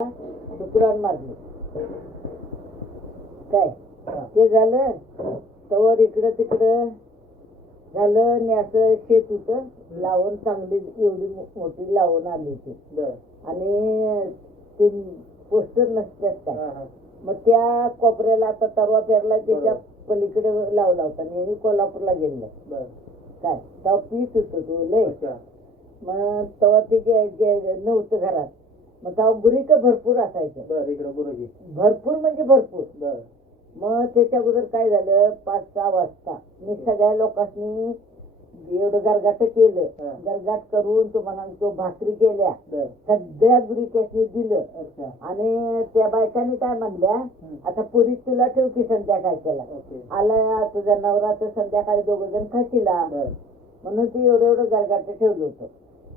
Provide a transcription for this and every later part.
डुकरान मारली काय? ते झालं तवर इकडं तिकडं झालं आणि असं शेत होतं. लावून चांगली एवढी मोठी लावून आली होती. आणि ते पोस्टर नसतात काय? मग त्या कोपऱ्याला आता तरवा पेरला त्याच्या पलीकडे लावला होता. आणि हे कोल्हापूरला गेले काय? तेव्हा पीत होतो तो लय. मग तेव्हा ते नव्हतं घरात. मग तेव्हा गुरिक भरपूर असायचं. बर इकडं गुरुजी. भरपूर म्हणजे भरपूर. बर. मग त्याच्या अगोदर काय झालं? पाच सहा वाजता. मी सगळ्या लोकांनी एवढं गरगाट केलं. गरगाट करून तुम्हाला तो भाकरी केल्या. सगळ्या गुरिकांनी दिलं. आणि त्या बायकांनी काय म्हणल्या. आता पुरी तुला ठेव की संध्याकाळच्याला ओके. आला तुझा नवरा तर संध्याकाळी दोघ जण खाशीला. म्हणून ते एवढं एवढं गरगाट ठेवलं होतं.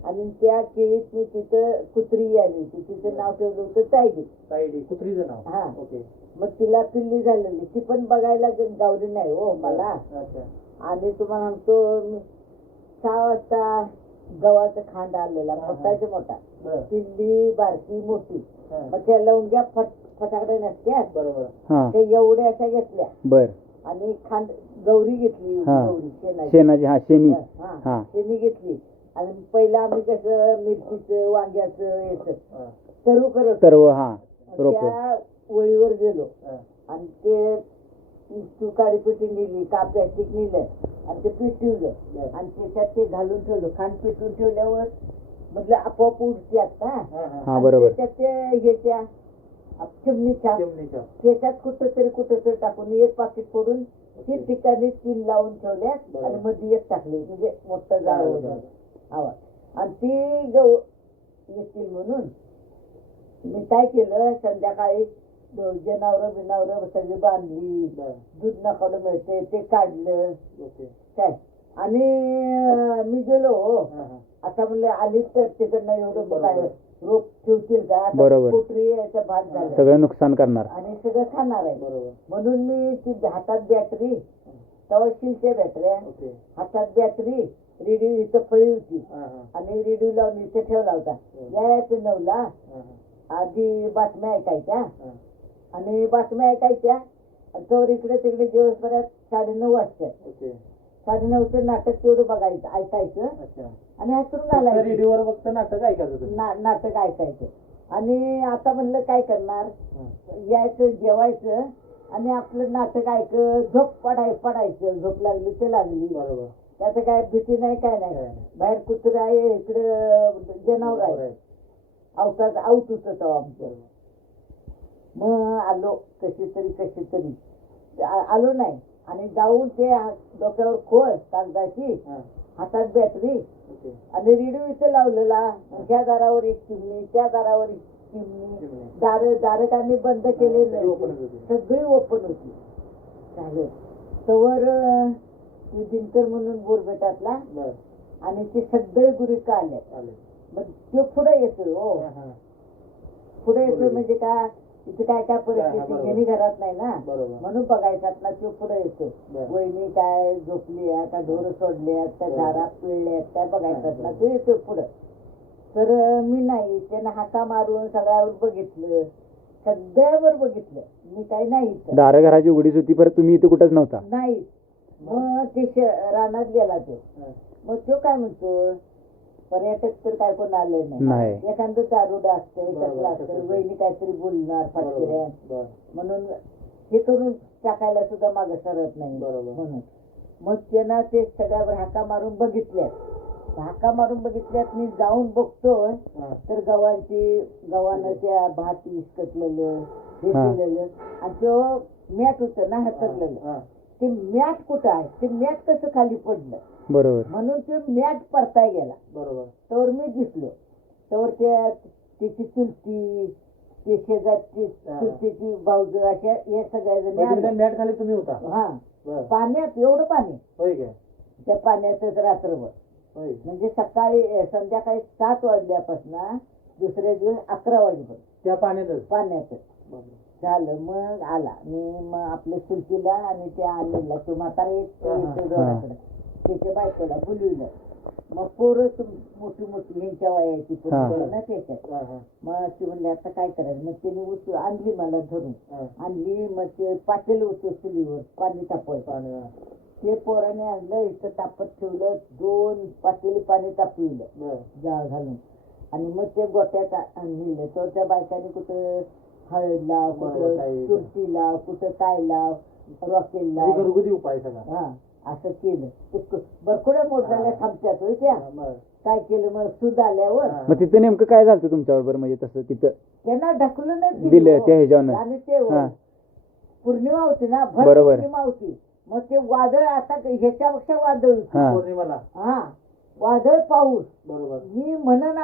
आणि त्या केळीत मी तिथं कुत्री आली. होती तिचं नाव ठेवलं होतं तायडी ताईडी कुत्रीचं नाव? हा. ओके. मग तिला पिल्ली झालेली. ती पण बघायला गावली नाही हो मला. अच्छा आणि तुम्हाला सांगतो मी सहा वाजता गव्हाचा खांड आलेला. मोठाच्या मोठा बर. पिल्ली बारकी मोठी. मग त्या लवंग्या फट फटाकडे नसत्यात. बरोबर. हा. ते एवढ्या अशा घेतल्या. बर. आणि खांड गौरी घेतली. गौरी शेणाची. शेणाची हा शेणी. हा. हा. शेणी घेतली. आणि पहिला आम्ही कसं मिरचीचं वांग्याचं याचं हा. तरू करत सर्व हा रोप त्या वळीवर गेलो हा. आणि ते तू काळी पेटी नेली का प्लॅस्टिक नेलं आणि ते पिटवलं बर. आणि त्याच्यात ते घालून ठेवलं खांड पिटून ठेवल्यावर म्हटलं आपोआप उडते आता हा, हा. हा बरोबर त्याच्यात ते ह्याच्या चिमणीच्या चिमणीचं त्याच्यात कुठं तरी कुठं तरी टाकून एक पाकिट फोडून तीन ठिकाणी तीन लावून ठेवल्यात बरोबर. आणि मध्ये एक टाकले म्हणजे मोठं जाळ. आवाज. आणि ती गव येतील म्हणून मी काय केलं संध्याकाळी जनावर बिनावर सगळी बांधली दूध नकावलं मिळते ते काढलं. ओके. काय? आणि मी गेलो. आता म्हणले आली तर तिकडनं एवढं. काय रोप ठेवतील का. पोटरी याचा भात झाला. सगळं नुकसान करणार. आणि सगळं खाणार आहे. बरोबर. म्हणून मी ती हातात बॅटरी तवशीलच्या बॅटऱ्या हातात बॅटरी रेडिओ इथं फळी होती. हा हा. आणि रेडिओ लावून इथे ठेवला होता. हम्म. यायचं नवला हा, हा. आधी बातम्या ऐकायच्या. हा. आणि बातम्या ऐकायच्या. आणि तर इकडे तिकडे दिवसभरात साडेनऊ वाजतात ओके. साडेनऊचं नाटक तेवढं बघायचं ऐकायचं. आणि फक्त घालायचं. रेडिओवर फक्त नाटक ऐकायचं नाटक ऐकायचं. आणि आता म्हणलं काय करणार? हा. यायचं जेवायचं. आणि आपलं नाटक ऐकत झोप पडाय पडायचं झोप लागली ते लागली. बरोबर. त्याचं काय भीती नाही काय नाही. बाहेर कुत्र आहे इकडे जनावर आहे. अवतात आऊत होत आमचं. मग आलो कशी तरी कशी तरी आलो नाही. आणि जाऊन ते डोक्यावर खोळ कागदाची. हातात बॅटरी आणि रेडिओ इथे लावलेला. त्या दारावर एक चिमणी त्या दारावर एक चिमणी. दार दार काय मी बंद केले सगळी ओपन होती. झालं तवर मी दिनकर म्हणून बोरबेटातला बर आणि ते सगळे गुरिका आले आले मग तो पुढे येतोय हो. पुढे येतोय. म्हणजे काय तिथे काय काय परिस्थिती. यांनी घरात नाही ना म्हणून बघायच्यात ना तो पुढे येतो. वहिनी काय झोपली आहे का ढोर सोडली आहेत का बरोबर. झाडात पिळले आहेत काय बघायच्यात ना. ते येतो पुढं तर मी नाही त्यानं हाका मारून सगळ्यावर बघितलं सगळ्यावर बघितलं मी काही नाही इथं. दार घराची उघडीच होती परत तुम्ही इथं कुठंच नव्हता नाही मग ते रानात गेला तो. मग तो काय म्हणतो पर्यटक तर काय कोण आले नाही. एखादं दारुड असतं एखादं असतं. वहिनी काहीतरी बोलणार फाटकिऱ्या. म्हणून हे करून टाकायला सुद्धा मागं सरत नाही बरोबर. म्हणून मग त्यांना ते सगळ्यावर हाका मारून बघितल्यात हाका मारून बघितल्यात मी जाऊन बघतोय हा. तर गव्हाची गव्हानं त्या भात विस्कटलेलं हे. केलेलं आणि तो मॅट होतं ना हातरलेलं हा. ते मॅट कुठं आहे? ते मॅट कसं खाली पडलं? बरोबर. म्हणून ते मॅट परताय गेला. बरोबर. तर मी दिसलो तर त्या त्याची चुलती ते शेजारची हा. चुलतीची भाऊज अशा हे सगळ्या जणी आल्या. मॅट खाली तुम्ही होता? हा. बर. पाण्यात एवढं पाणी. होय काय? त्या पाण्यातच रात्रभर. होय. म्हणजे सकाळी अं, संध्याकाळी सात वाजल्यापासून दुसऱ्या दिवस अकरा वाजेपर्यंत. त्या पाण्यातच? पाण्यातच. बापरे. झालं मग आला. मी मग आपल्या चुलतीला आणि त्या आणलेला. तो म्हातारा एक. येतो त्याच्या बायकोला बोलविलं. मग पोरच मोठी मोठी ह्यांच्या वयाची. पोरं ना त्याच्यात. मग ती म्हणली आता काय करायचं? मग तिने उच आणली मला धरून. आणली मग ते पातेलं होतं चुलीवर पाणी तापवायचं. ते पोराने आणलं इथं तापत ठेवलं दोन पातेली पाणी तापविलं. जाळ घालून. आणि मग ते गोट्यात आ- नेलं तर त्या बायकांनी कुठं हळद लाव बरं, कुठं तुळशी लाव कुठं काय लाव रॉकेल लाव. घरगुती उपाय सगळा हा असं केलं. भरपुऱ्या मोठ्याला थांबत्यात होय त्या? बर. काय केलं? मग सूद आल्यावर. मग तिथं नेमकं काय झालं तुमच्या बरोबर म्हणजे तसं तिथं त्यांना ढकलून नाही दिलं हो. त्या ह्याच्यावरनं. आणि ते. पौर्णिमा होती ना भर बरोबर. पौर्णिमा होती. मग ते वादळ आता ह्याच्यापेक्षा वादळ होती. हा. पौर्णिमाला. हा. वादळ पाऊस. बरोबर. मी म्हणन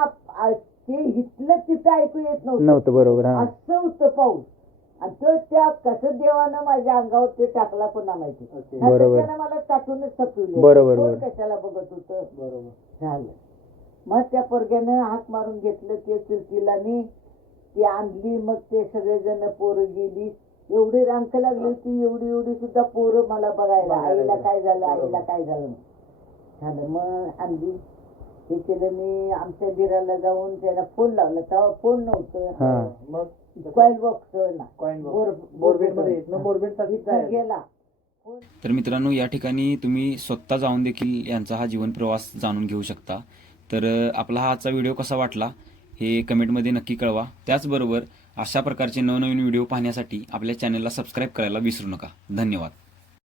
ते इथलं तिथं ऐकू येत नव्हतं. नव्हतं बरोबर हा. असं होतं पाऊस. आणि तो त्या कसं देवानं माझ्या अंगावर ते टाकला पुन्हा माहिती. ओके. बरोबर. त्यानं मला टाकूनच थकवले बरोबर. कशाला बघत होतं? बरोबर. झालं. मग त्या पोरग्यानं हाक मारून घेतलं ते चुलतीला मी. ती आणली मग ते सगळेजण पोरं गेली. एवढी रांक लागली होती एवढी एवढी सुद्धा पोरं मला बघायला. बघायला आईला गेली. काय झालं आईला. काय झालं? झालं मग आणली. हे केलं मी आमच्या दिराला जाऊन त्याला फोन लावला. तेव्हा फोन नव्हतं. हा. मग? कॉईल बॉक्स ना. कॉइन बोर- बोरबेटमध्ये बोरबेट गेला. तर मित्रांनो या ठिकाणी तुम्ही स्वतः जाऊन देखील यांचा हा जीवन प्रवास जाणून घेऊ शकता. तर अ, आपला हा आजचा व्हिडिओ कसा वाटला हे कमेंटमध्ये नक्की कळवा. त्याचबरोबर अशा प्रकारचे नवनवीन व्हिडिओ पाहण्यासाठी आपल्या चॅनलला सबस्क्राईब करायला विसरू नका. धन्यवाद.